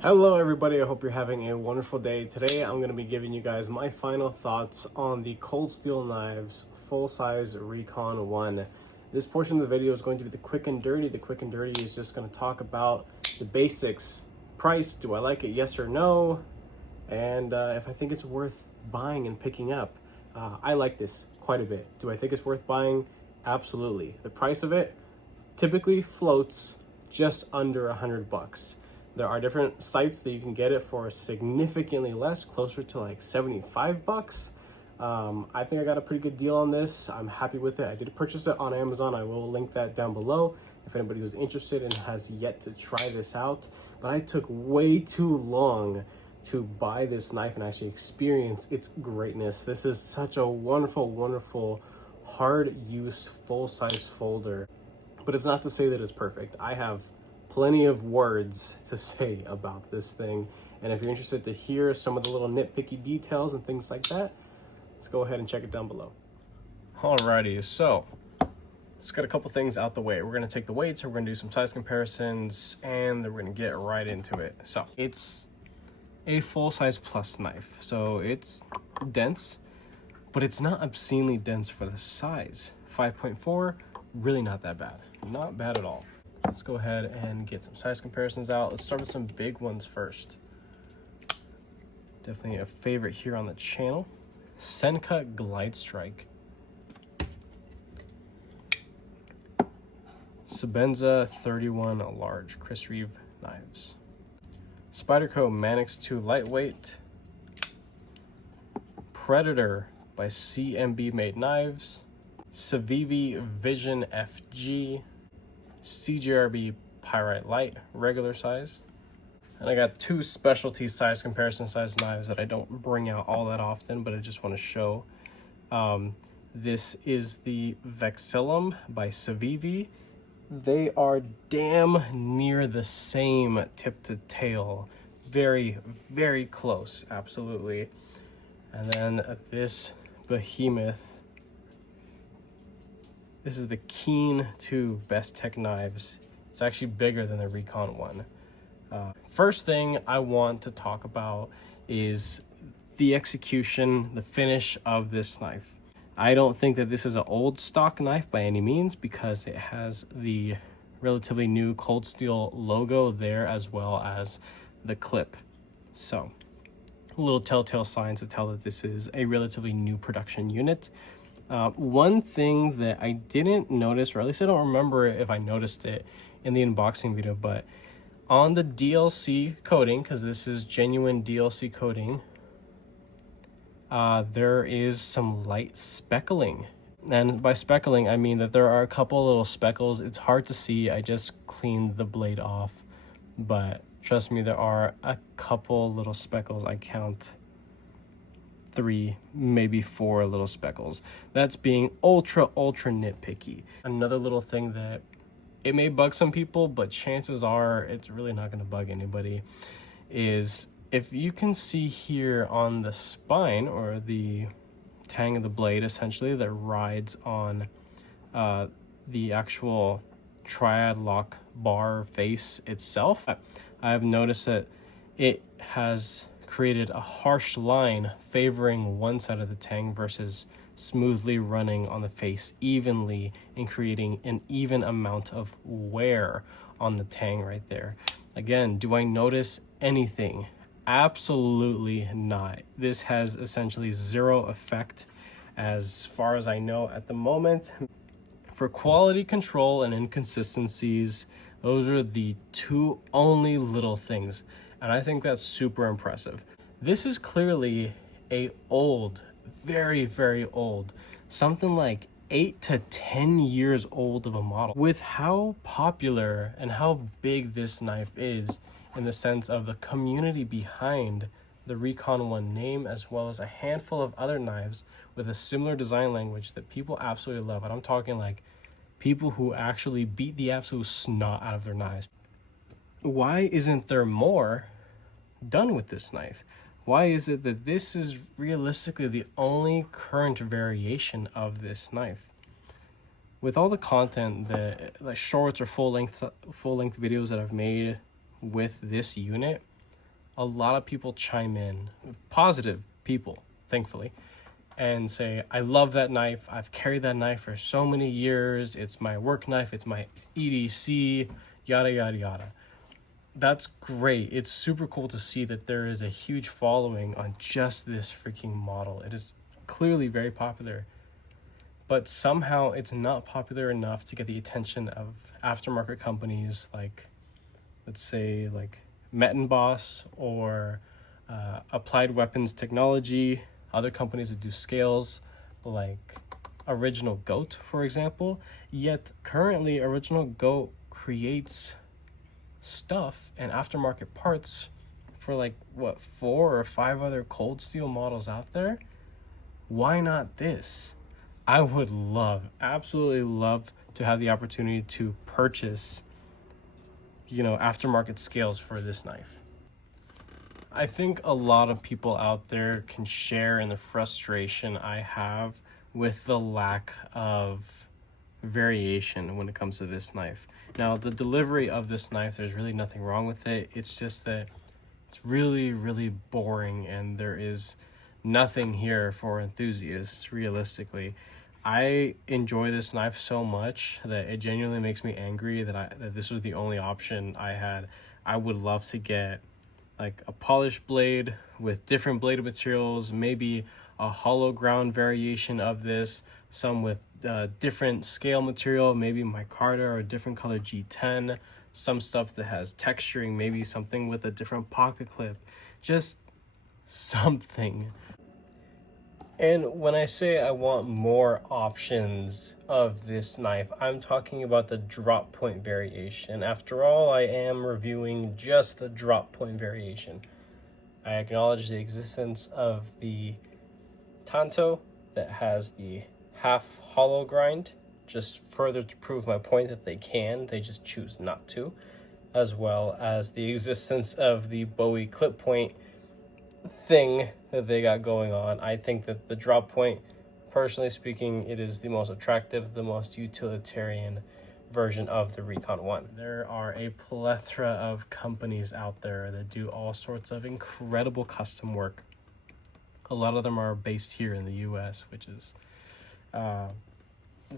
Hello everybody, I hope you're having a wonderful day. Today I'm going to be giving you guys my final thoughts on the Cold Steel Knives full-size Recon 1. This portion of the video is going to be the quick and dirty. The quick and dirty is just going to talk about the basics. Price, do I like it, yes or no? And if I think it's worth buying and picking up. I like this quite a bit. Do I think it's worth buying? Absolutely. The price of it typically floats just under $100. There are different sites that you can get it for significantly less, closer to like 75 bucks. I think I got a pretty good deal on this. I'm happy with it. I did purchase it on Amazon. I will link that down below if anybody was interested and has yet to try this out. But I took way too long to buy this knife and actually experience its greatness. This is such a wonderful, wonderful, hard use, full-size folder. But it's not to say that it's perfect. I have plenty of words to say about this thing, and if you're interested to hear some of the little nitpicky details and things like that, let's go ahead and check it down below. Alrighty, so let's get a couple things out the way. We're going to take the weights, we're going to do some size comparisons, and then we're going to get right into it. So it's a full-size plus knife, so it's dense, but it's not obscenely dense for the size. 5.4, really not that bad. Not bad at all. Let's go ahead and get some size comparisons out. Let's start with some big ones first. Definitely a favorite here on the channel. Senka Glide Strike. Sebenza 31 large Chris Reeve knives. Spyderco Manix 2 lightweight. Predator by CMB made knives. Civivi Vision FG. CJRB Pyrite Light, regular size. And I got two specialty size comparison size knives that I don't bring out all that often, but I just want to show. This is the Vexillum by Civivi. They are damn near the same tip to tail. Very, very close, absolutely. And then this behemoth. This is the Keen 2 Bestech Knives. It's actually bigger than the Recon 1. First thing I want to talk about is the execution, the finish of this knife. I don't think that this is an old stock knife by any means, because it has the relatively new Cold Steel logo there, as well as the clip. So a little telltale signs to tell that this is a relatively new production unit. One thing that I didn't notice, or at least I don't remember if I noticed it in the unboxing video, but on the DLC coating, because this is genuine DLC coating, there is some light speckling. And by speckling, I mean that there are a couple little speckles. It's hard to see. I just cleaned the blade off, but trust me, there are a couple little speckles. I count 3, maybe 4 little speckles. That's being ultra nitpicky. Another little thing that it may bug some people, but chances are it's really not going to bug anybody, is if you can see here on the spine, or the tang of the blade essentially that rides on the actual triad lock bar face itself, I have noticed that it has created a harsh line favoring one side of the tang versus smoothly running on the face evenly and creating an even amount of wear on the tang right there. Again, do I notice anything? Absolutely not. This has essentially zero effect as far as I know at the moment. For quality control and inconsistencies, those are the two only little things, and I think that's super impressive. This is clearly a old, very old, something like 8 to 10 years old of a model. With how popular and how big this knife is in the sense of the community behind the Recon 1 name, as well as a handful of other knives with a similar design language that people absolutely love. And I'm talking like people who actually beat the absolute snot out of their knives. Why isn't there more done with this knife? Why is it that this is realistically the only current variation of this knife? With all the content, the like shorts or full length videos that I've made with this unit, a lot of people chime in, positive people, thankfully, and say, I love that knife. I've carried that knife for so many years. It's my work knife. It's my EDC, yada, yada, yada. That's great. It's super cool to see that there is a huge following on just this freaking model. It is clearly very popular, but somehow it's not popular enough to get the attention of aftermarket companies like, let's say, like Metenboss or Applied Weapons Technology, other companies that do scales like Original Goat, for example. Yet currently Original Goat creates stuff and aftermarket parts for like what, 4 or 5 other cold steel models out there. Why not this? I would absolutely love to have the opportunity to purchase, aftermarket scales for this knife. I think a lot of people out there can share in the frustration I have with the lack of variation when it comes to this knife. Now, the delivery of this knife, there's really nothing wrong with it. It's just that it's really, really boring, and there is nothing here for enthusiasts, realistically. I enjoy this knife so much that it genuinely makes me angry that this was the only option I had. I would love to get like a polished blade with different blade materials, maybe a hollow ground variation of this, some with different scale material, maybe micarta or a different color G10, some stuff that has texturing, maybe something with a different pocket clip, just something. And when I say I want more options of this knife, I'm talking about the drop point variation. After all, I am reviewing just the drop point variation. I acknowledge the existence of the Tanto that has the half hollow grind, just further to prove my point that they just choose not to, as well as the existence of the Bowie clip point thing that they got going on. I think that the drop point, personally speaking, it is the most attractive, the most utilitarian version of the Recon One. There are a plethora of companies out there that do all sorts of incredible custom work. A lot of them are based here in the US, which is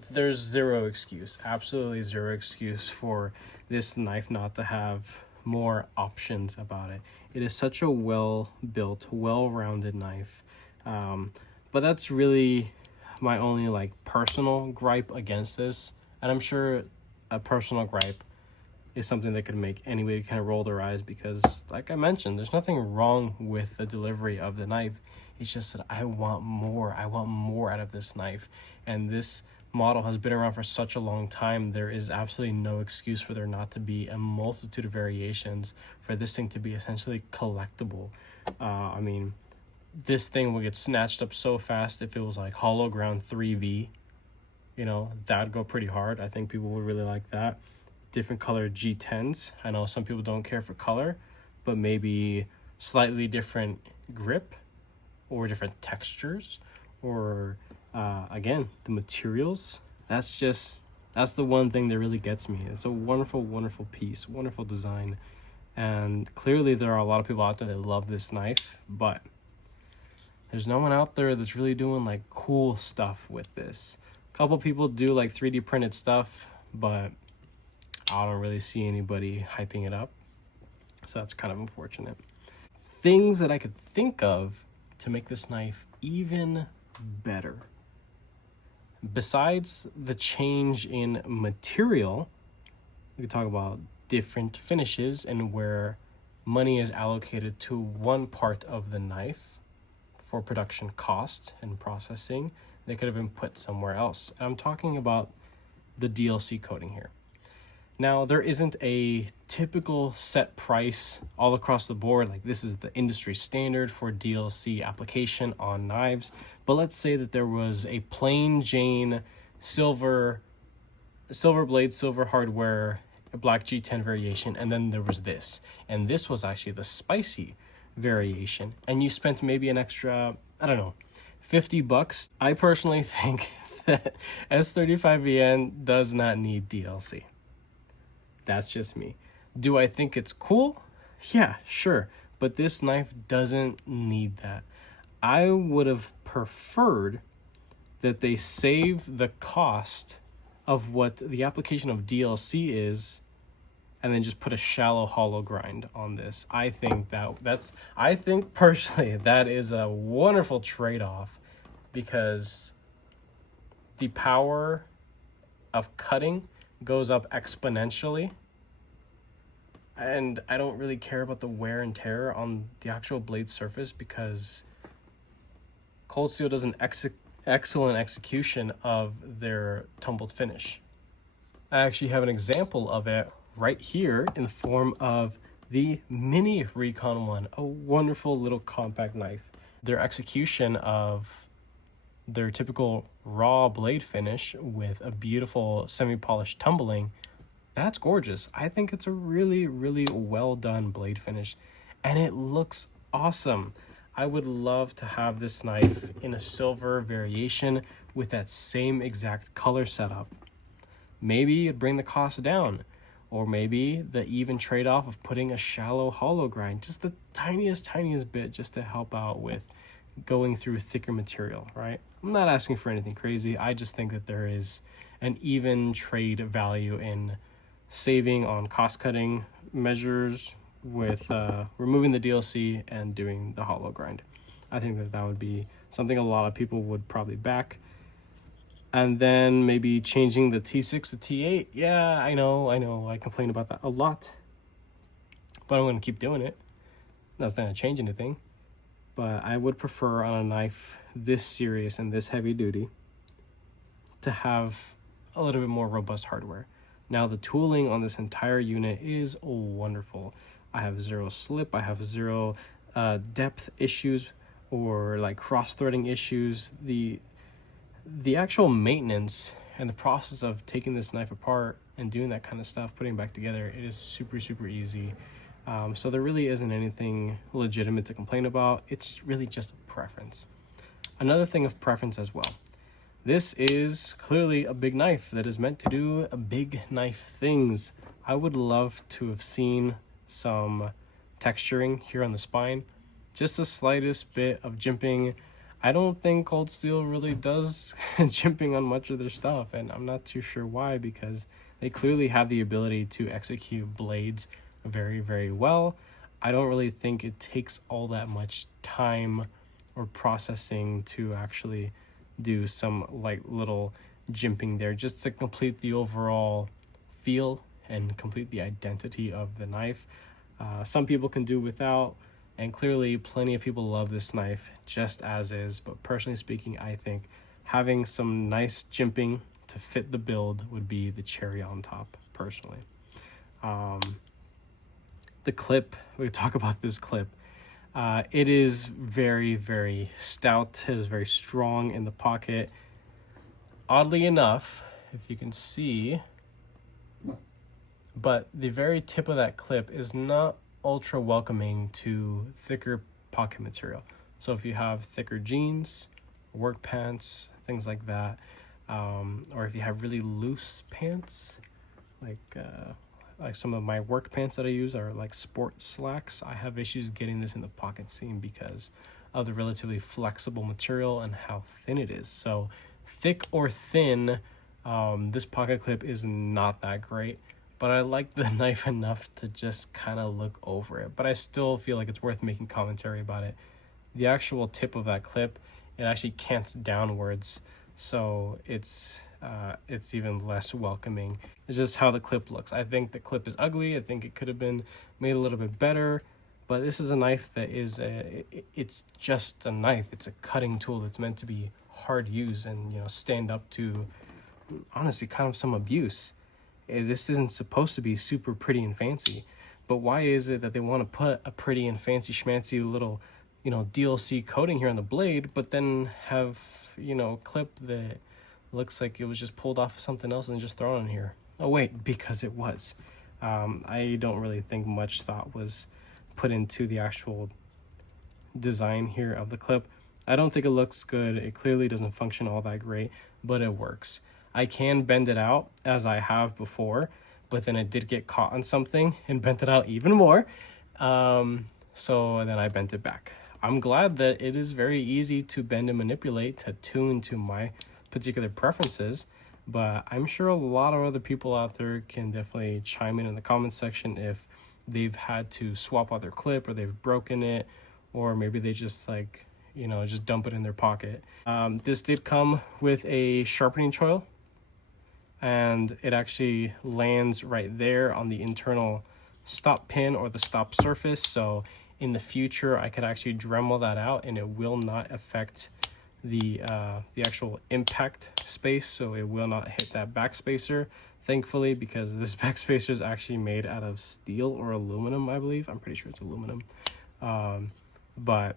there's zero excuse, absolutely zero excuse for this knife not to have more options about it. It is such a well-built, well-rounded knife. But that's really my only like personal gripe against this. And I'm sure a personal gripe is something that could make anybody kind of roll their eyes, because like I mentioned, there's nothing wrong with the delivery of the knife. It's just that I want more out of this knife. And this model has been around for such a long time. There is absolutely no excuse for there not to be a multitude of variations, for this thing to be essentially collectible. I mean, this thing will get snatched up so fast if it was like hollow ground 3V. That'd go pretty hard. I think people would really like that. Different color G10s. I know some people don't care for color, but maybe slightly different grip or different textures, or again, the materials. That's the one thing that really gets me. It's a wonderful, wonderful piece, wonderful design. And clearly there are a lot of people out there that love this knife, but there's no one out there that's really doing like cool stuff with this. A couple people do like 3D printed stuff, but I don't really see anybody hyping it up. So that's kind of unfortunate. Things that I could think of to make this knife even better. Besides the change in material, we could talk about different finishes and where money is allocated to one part of the knife for production cost and processing. They could have been put somewhere else. And I'm talking about the DLC coating here. Now, there isn't a typical set price all across the board. Like, this is the industry standard for DLC application on knives. But let's say that there was a plain Jane silver blade, silver hardware, a black G10 variation, and then there was this. And this was actually the spicy variation. And you spent maybe an extra, I don't know, $50. I personally think that S35VN does not need DLC. That's just me. Do I think it's cool? Yeah, sure. but this knife doesn't need that. I would have preferred that they save the cost of what the application of DLC is and then just put a shallow hollow grind on this. I think personally that is a wonderful trade-off, because the power of cutting goes up exponentially, and I don't really care about the wear and tear on the actual blade surface because Cold Steel does an excellent execution of their tumbled finish. I actually have an example of it right here in the form of the Mini Recon 1, a wonderful little compact knife. Their execution of their typical raw blade finish with a beautiful semi-polished tumbling, that's gorgeous. I think it's a really, really well done blade finish, and it looks awesome. I would love to have this knife in a silver variation with that same exact color setup. Maybe it'd bring the cost down, or maybe the even trade-off of putting a shallow hollow grind, just the tiniest bit, just to help out with going through thicker material, right? I'm not asking for anything crazy. I just think that there is an even trade value in saving on cost-cutting measures with removing the DLC and doing the hollow grind. I think that would be something a lot of people would probably back. And then maybe changing the T6 to T8. Yeah, I know. I complain about that a lot. But I'm going to keep doing it. That's not going to change anything. But I would prefer on a knife this serious and this heavy duty to have a little bit more robust hardware. Now, the tooling on this entire unit is wonderful. I have zero slip. I have zero depth issues or like cross-threading issues. The actual maintenance and the process of taking this knife apart and doing that kind of stuff, putting it back together, it is super easy. So there really isn't anything legitimate to complain about. It's really just a preference. Another thing of preference as well. This is clearly a big knife that is meant to do big knife things. I would love to have seen some texturing here on the spine, just the slightest bit of jimping. I don't think Cold Steel really does jimping on much of their stuff, and I'm not too sure why, because they clearly have the ability to execute blades very well. I don't really think it takes all that much time or processing to actually do some like little jimping there, just to complete the overall feel and complete the identity of the knife. Some people can do without, and clearly plenty of people love this knife just as is, but personally speaking, I think having some nice jimping to fit the build would be the cherry on top, personally. The clip, we talk about this clip. It is very stout. It is very strong in the pocket. Oddly enough, if you can see, but the very tip of that clip is not ultra welcoming to thicker pocket material. So if you have thicker jeans, work pants, things like that, or if you have really loose pants, like some of my work pants that I use are like sport slacks, I have issues getting this in the pocket seam because of the relatively flexible material and how thin it is. So thick or thin, this pocket clip is not that great, but I like the knife enough to just kind of look over it. But I still feel like it's worth making commentary about it. The actual tip of that clip, it actually cants downwards, so it's even less welcoming. It's just how the clip looks. I think the clip is ugly. I think it could have been made a little bit better, but this is a knife that is it's just a knife. It's a cutting tool that's meant to be hard use and, you know, stand up to, honestly, kind of some abuse. This isn't supposed to be super pretty and fancy, but why is it that they want to put a pretty and fancy schmancy little, you know, DLC coating here on the blade, but then have, you know, clip that looks like it was just pulled off of something else and just thrown in here? Oh wait, because it was. I don't really think much thought was put into the actual design here of the clip. I don't think it looks good. It clearly doesn't function all that great, but it works. I can bend it out as I have before, but then it did get caught on something and bent it out even more. So then I bent it back. I'm glad that it is very easy to bend and manipulate to tune to my particular preferences, but I'm sure a lot of other people out there can definitely chime in the comments section if they've had to swap out their clip, or they've broken it, or maybe they just like, you know, just dump it in their pocket. This did come with a sharpening choil, and it actually lands right there on the internal stop pin or the stop surface. So in the future, I could actually Dremel that out and it will not affect the actual impact space. So it will not hit that backspacer, thankfully, because this backspacer is actually made out of steel or aluminum, I believe. I'm pretty sure it's aluminum. But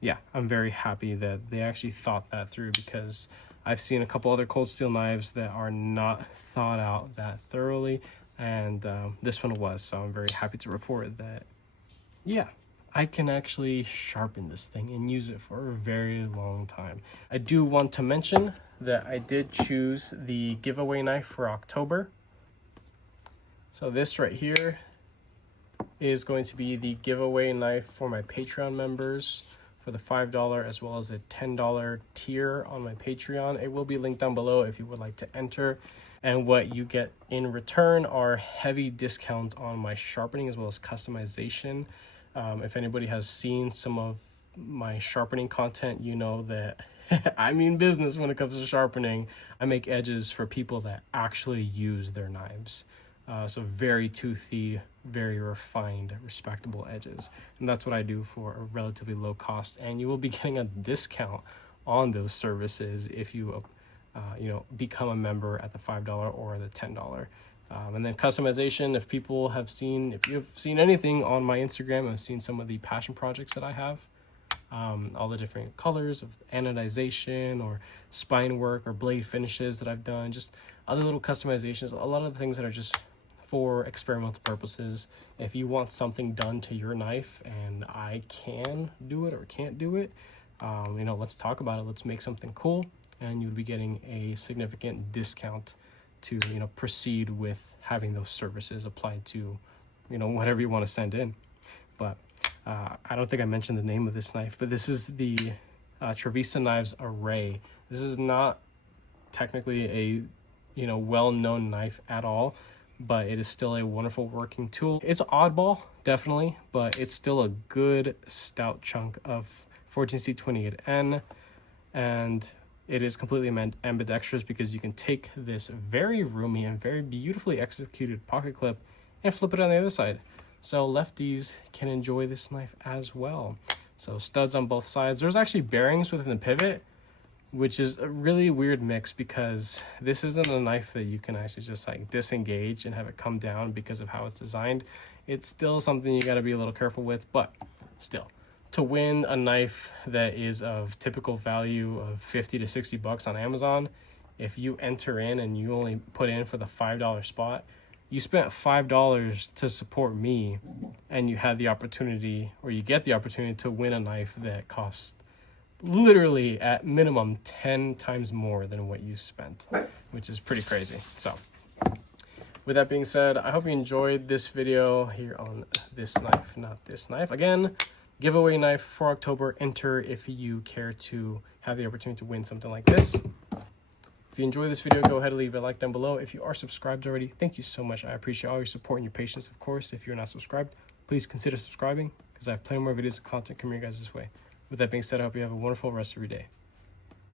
yeah, I'm very happy that they actually thought that through, because I've seen a couple other cold steel knives that are not thought out that thoroughly, and this one was. So I'm very happy to report that, yeah, I can actually sharpen this thing and use it for a very long time. I do want to mention that I did choose the giveaway knife for October. So this right here is going to be the giveaway knife for my Patreon members, for the $5 as well as a $10 tier on my Patreon. It will be linked down below if you would like to enter. And what you get in return are heavy discounts on my sharpening as well as customization. If anybody has seen some of my sharpening content, you know that I mean business when it comes to sharpening. I make edges for people that actually use their knives. So very toothy, very refined, respectable edges. And that's what I do for a relatively low cost. And you will be getting a discount on those services if you, you know, become a member at the $5 or the $10. And then customization, if people have seen, if you've seen anything on my Instagram, I've seen some of the passion projects that I have. All the different colors of anodization or spine work or blade finishes that I've done, just other little customizations, a lot of the things that are just for experimental purposes. If you want something done to your knife and I can do it or can't do it, you know, let's talk about it. Let's make something cool, and you'd be getting a significant discount to, you know, proceed with having those services applied to, you know, whatever you want to send in. But I don't think I mentioned the name of this knife, but this is the Trevisa Knives Array. This is not technically a, you know, well-known knife at all, but it is still a wonderful working tool. It's oddball, definitely, but it's still a good stout chunk of 14C28N, and it is completely ambidextrous because you can take this very roomy and very beautifully executed pocket clip and flip it on the other side. So lefties can enjoy this knife as well. So studs on both sides. There's actually bearings within the pivot, which is a really weird mix because this isn't a knife that you can actually just like disengage and have it come down because of how it's designed. It's still something you got to be a little careful with, but still, to win a knife that is of typical value of 50 to 60 bucks on Amazon, if you enter in and you only put in for the $5 spot, you spent $5 to support me, and you had the opportunity, or you get the opportunity to win a knife that costs literally at minimum 10 times more than what you spent, which is pretty crazy. So with that being said, I hope you enjoyed this video here on this knife, not this knife. Again, giveaway knife for October. Enter if you care to have the opportunity to win something like this. If you enjoyed this video, go ahead and leave a like down below. If you are subscribed already, thank you so much. I appreciate all your support and your patience, of course. If you're not subscribed, please consider subscribing, because I have plenty more videos and content coming your guys' way. With that being said, I hope you have a wonderful rest of your day.